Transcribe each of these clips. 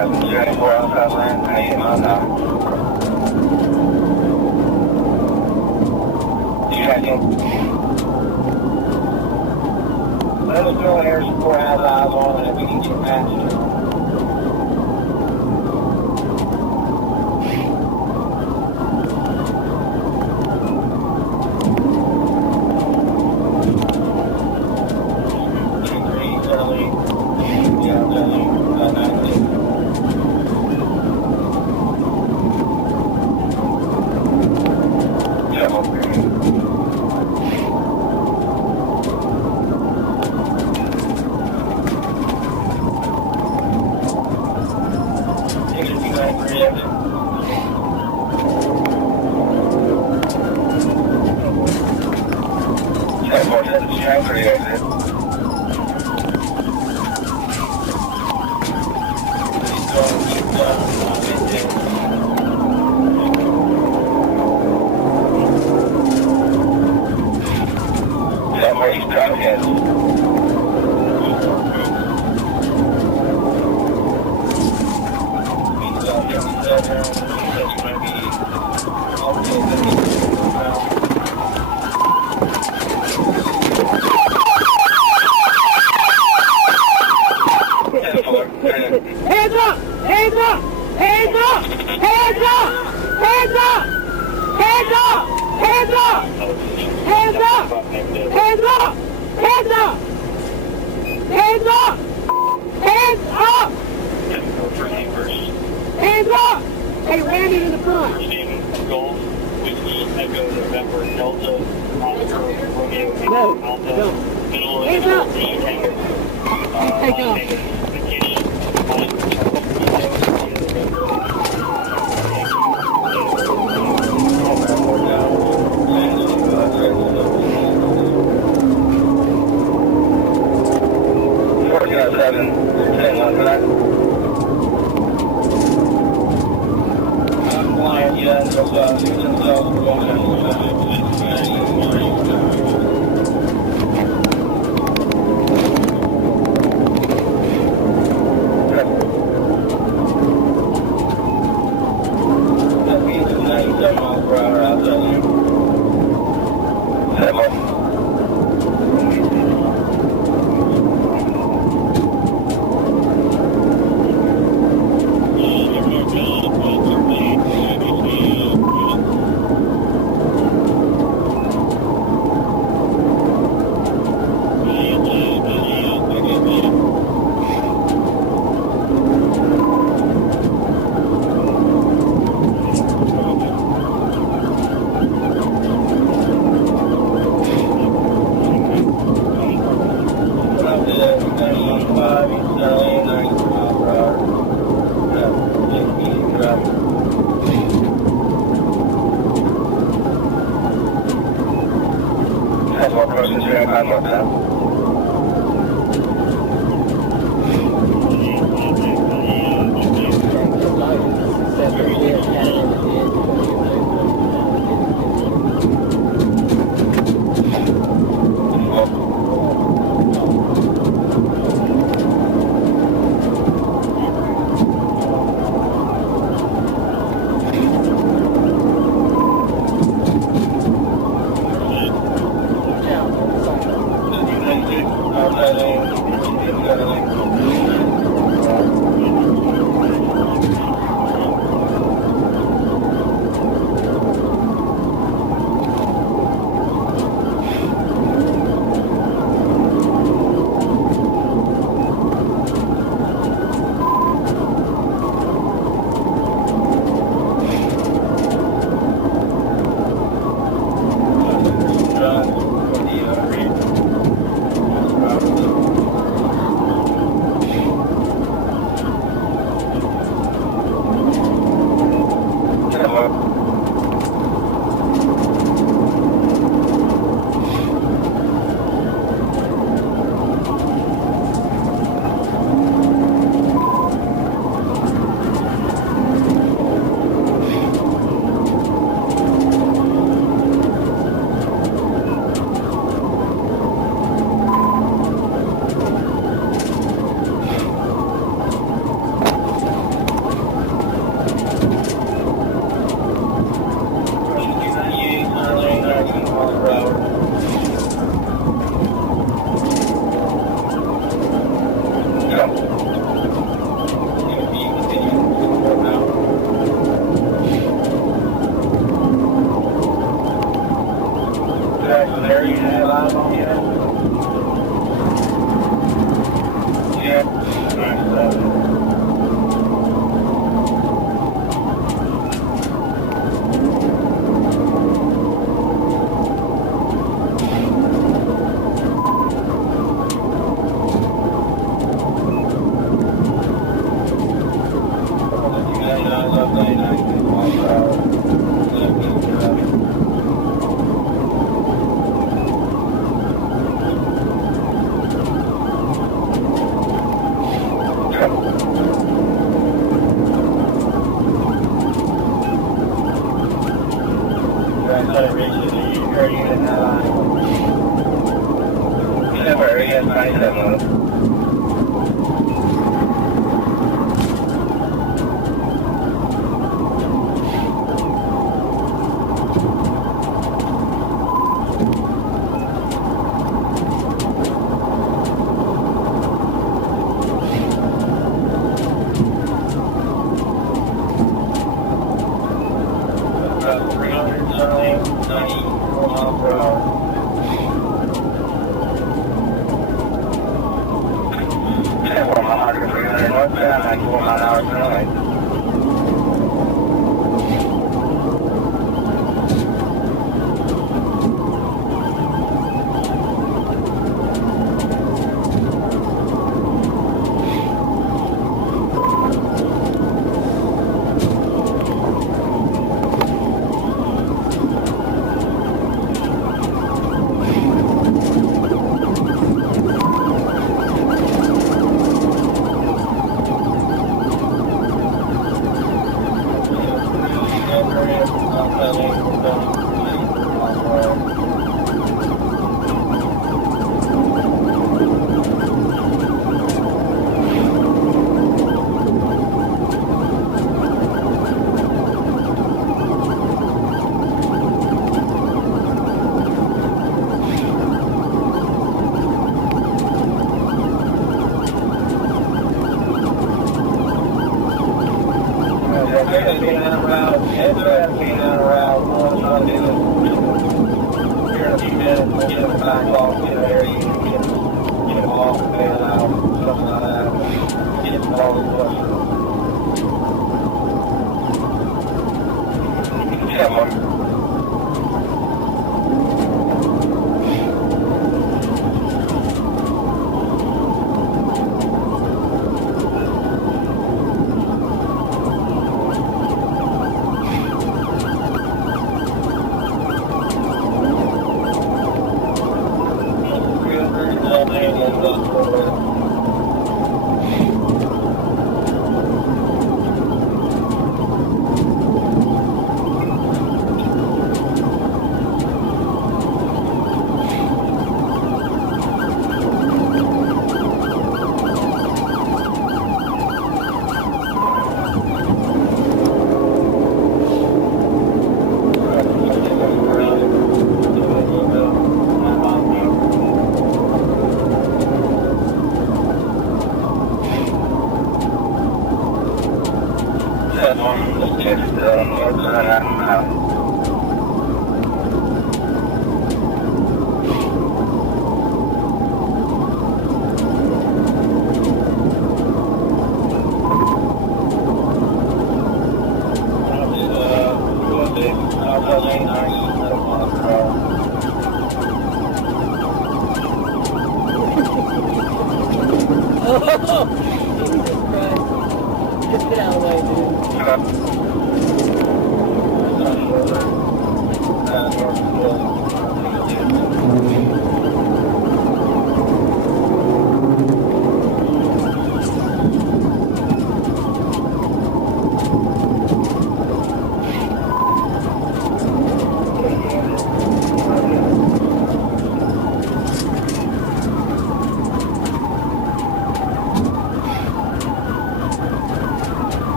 74 outside land, 98 miles an hour. Tracking. Let us know when air support has eyes on and if we need your passenger.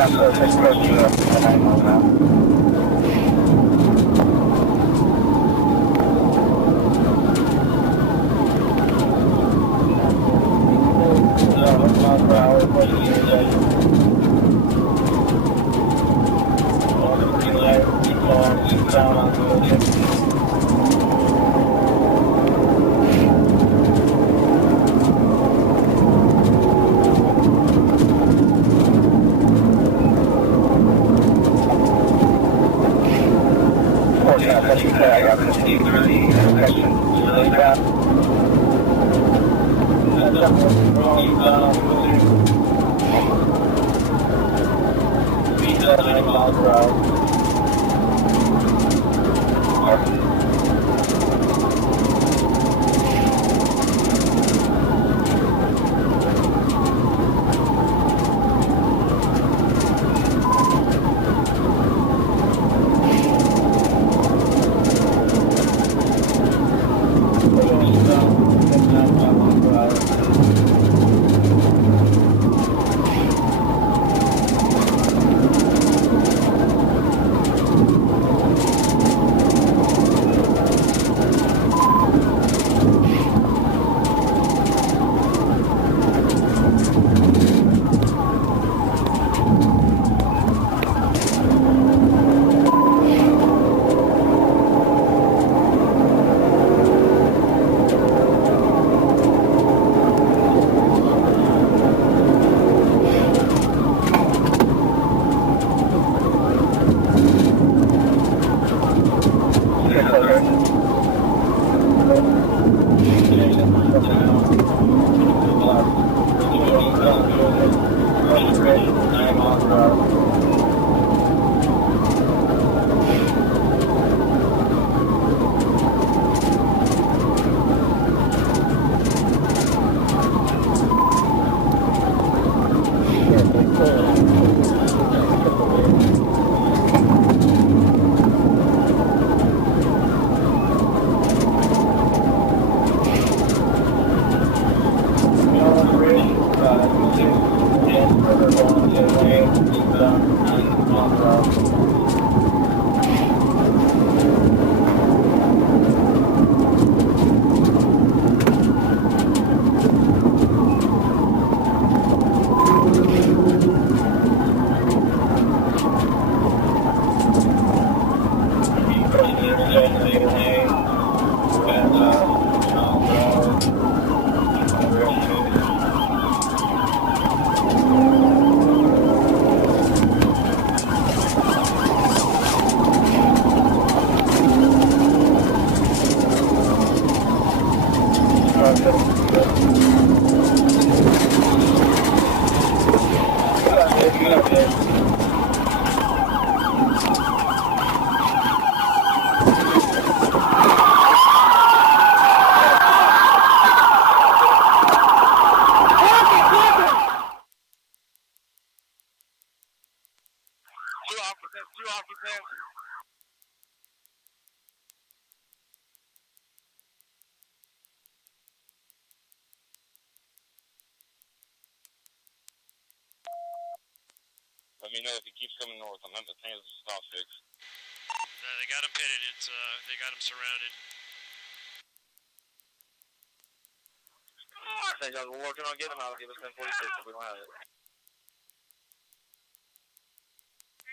got the 6 close to you at 9 miles an hour. Miles per hour, pushing the intersection. On the green light, keep going, keep down on the road. I got 15 through the intersection. Really bad. That's up. Rolling down on the road. Speed at 9 miles per hour. Two occupants. Let me know if he keeps coming north. I'm at the thing to stop fix. They got him pitted. They got him surrounded. St. John's, we're working on getting him out. Give us 1046 if we don't have it.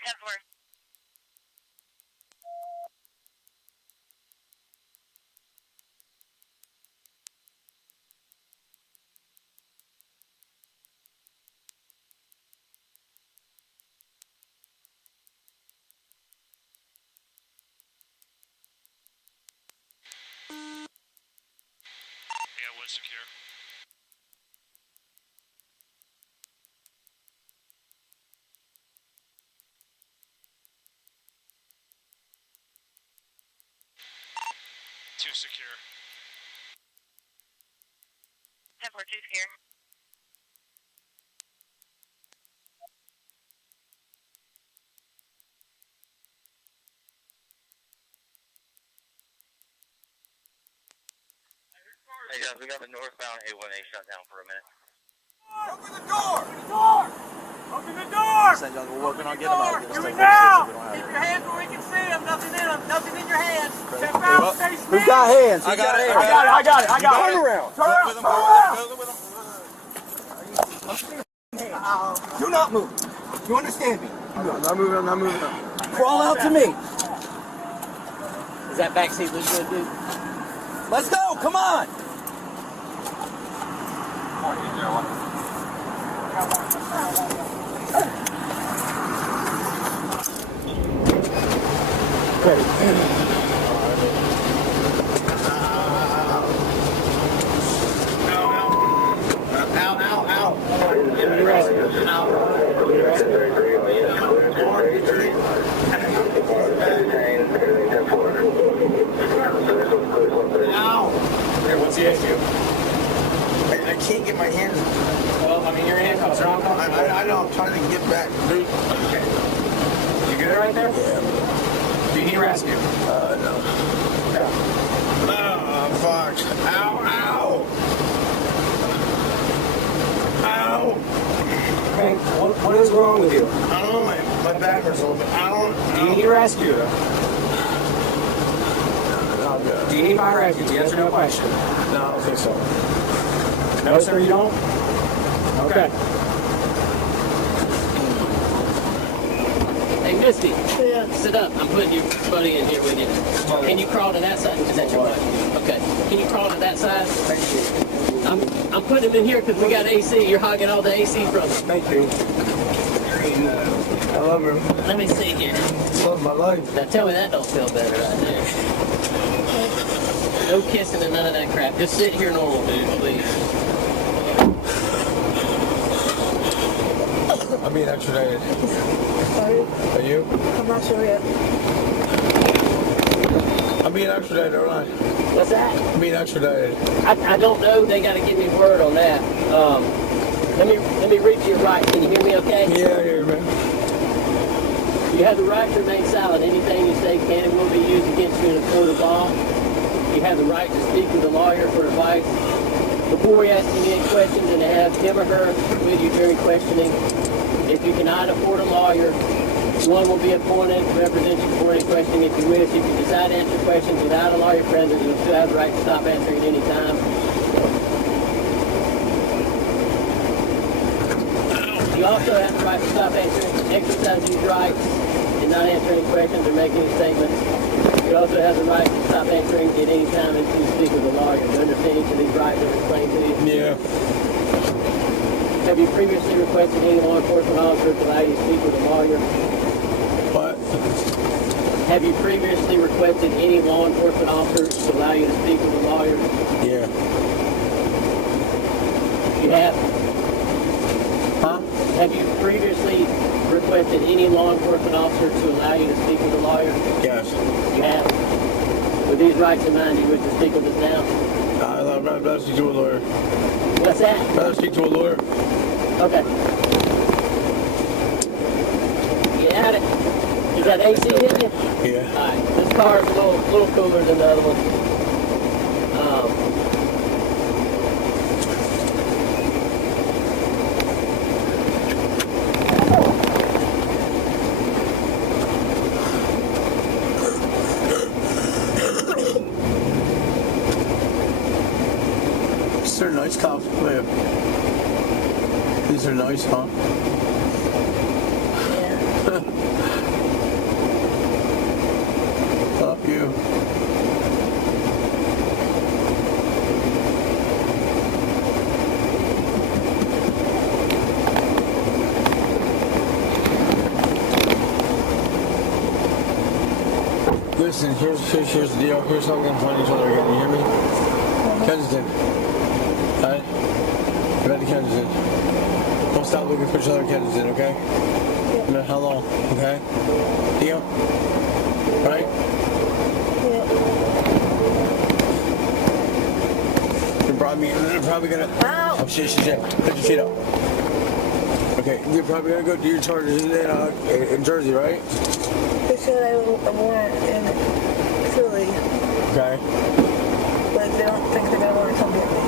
10-4. They got one secure. Two secure. 10-4, 2 secure. Hey guys, we got the northbound 818 shut down for a minute. Open the door! Open the door! Open the door! saying, John, we're working on getting them out. Do it now! Keep your hands where we can see them. Nothing in them. Nothing in your hands. Step out. Stay still. Who's got hands? I got it. I got it. Turn around. Turn around. With him. Do not move. You understand me? I'm not moving. I'm not moving. Crawl out to me. Does that backseat look good, dude? Let's go. Come on. What's the issue? I can't get my hands. Well, I mean, your handcuffs are on. I know. I'm trying to get back. Okay. You good right there? Yeah. Do you need rescue? No. Oh, fuck. Ow, ow. Ow. Okay. What is wrong with you? I don't know. My back hurts a little bit. Do you need rescue? I'm good. Do you need fire rescue? Yes or no question? No, I don't think so. No, sir, you don't? Okay. Hey, Misty. Yeah. Sit up. I'm putting your buddy in here with you. Can you crawl to that side? Is that your buddy? Okay. Can you crawl to that side? Thank you. I'm putting him in here because we got AC. You're hogging all the AC from him. Thank you. I love her. Let me see here. Love my life. Now tell me that don't feel better right there. No kissing and none of that crap. Just sit here normal, dude, please. I'm being extradited. Sorry, Are you? I'm not sure yet. I'm being extradited, aren't I? What's that? I'm being extradited. I don't know. They got to give me word on that. Let me read to your right. Can you hear me okay? Yeah, here, man. You have the right to remain silent. Anything you say can and will be used against you in a court of law. You have the right to speak with a lawyer for advice. Before we ask you any questions and to have him or her with you during questioning, if you cannot afford a lawyer, one will be appointed to represent you for any questioning if you wish. If you decide to answer questions without a lawyer present, you'll still have the right to stop answering at any time. You also have the right to stop answering, exercise these rights, and not answer any questions or make any statements. You also have the right to stop answering at any time and to speak with a lawyer. Do you understand each of these rights that are explained to you? Yeah. Have you previously requested any law enforcement officer to allow you to speak with a lawyer? What? Have you previously requested any law enforcement officer to allow you to speak with a lawyer? Yeah. You have? Huh? Have you previously requested any law enforcement officer to allow you to speak with a lawyer? Yes. You have? With these rights in mind, do you wish to speak with us now? I'd rather speak to a lawyer. What's that? I'd rather speak to a lawyer. Okay. You had it? Is that AC hitting you? Yeah. Alright, this car is a little cooler than the other one. These are nice cops. Liam. These are nice, huh? Yeah. Love you. Listen, here's the deal. Here's how we're gonna find each other again. You hear me? Kensington. Alright? Get back to Kensington. Don't stop looking for each other in Kensington, okay? No matter how long, okay? Deal? Right? They're probably gonna. Ow. Oh shit. Put your feet up. Okay, you're probably gonna go do your charges in Jersey, right? They said I was a warrant in Philly, Okay. but they don't think they're gonna want to come get me.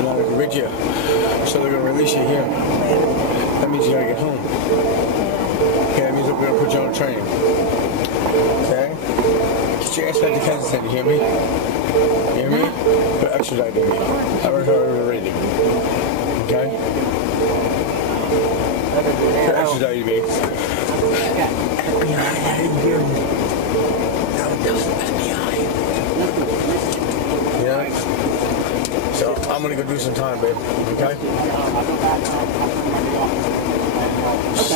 They're not gonna convict you, so they're gonna release you here. Maybe. That means you gotta get home. we're gonna put you on training. Okay? Get your ass back to Kensington, you hear me? You hear me? They're extraditing me. I already heard already. Okay? They're extraditing me. Yeah? So, I'm gonna go do some time, babe. Okay?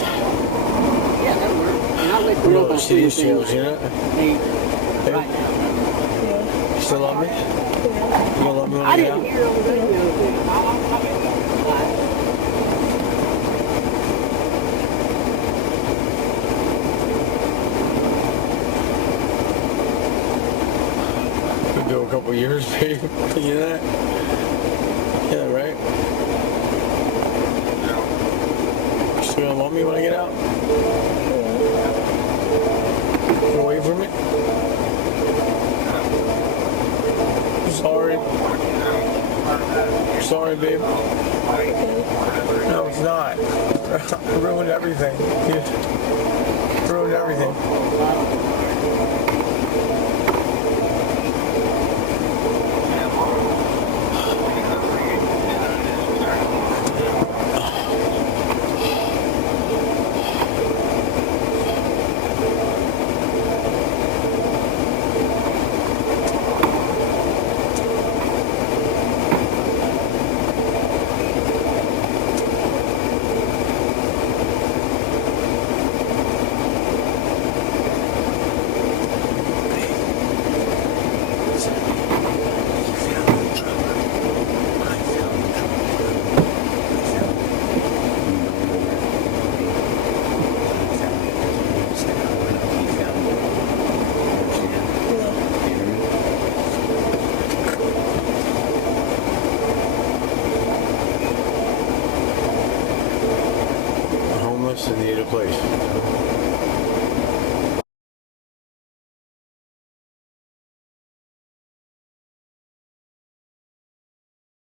Yeah, that'll work. And I'll let you You know know if I the see city anything. sales, you know? Hey, right now. You still love me? You gonna love me when I I get didn't out? hear on the radio. Could go a couple years, babe. You know that? Yeah, right? You still gonna love me when I get out? You gonna wait for me? Sorry. Sorry, babe. No, it's not. I ruined everything. You ruined everything. Homeless and need a place.